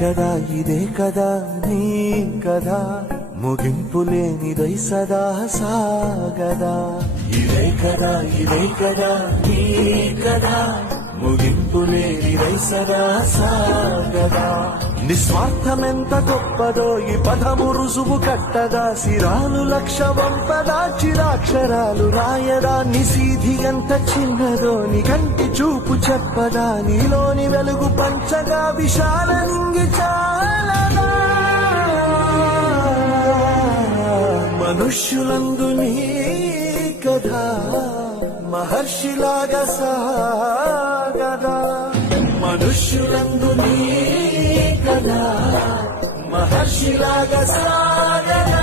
కదా ఇదే కదా నీ కదా ముగింపు లేనిదై సదా సాగదా ఇదే కదా నీ కదా ముగింపు లేనిదై సదా సాగదా నిస్వార్థమెంత గొప్పదో ఈ పదము రుజువు కట్టదా సిరాలు లక్ష వంపదా చిరాక్షరాలు రాయదా నిశీధి ఎంత చిన్నదో నీ కంటి చూపు చెప్పదా నీలోని వెలుగు పంచగా విశాల నింగి చాలదా మనుష్యులందు నీ కథ మహర్షిలాగా సాగదా మనుష్యులందు నీ కథ మహర్షిలాగా సాగదా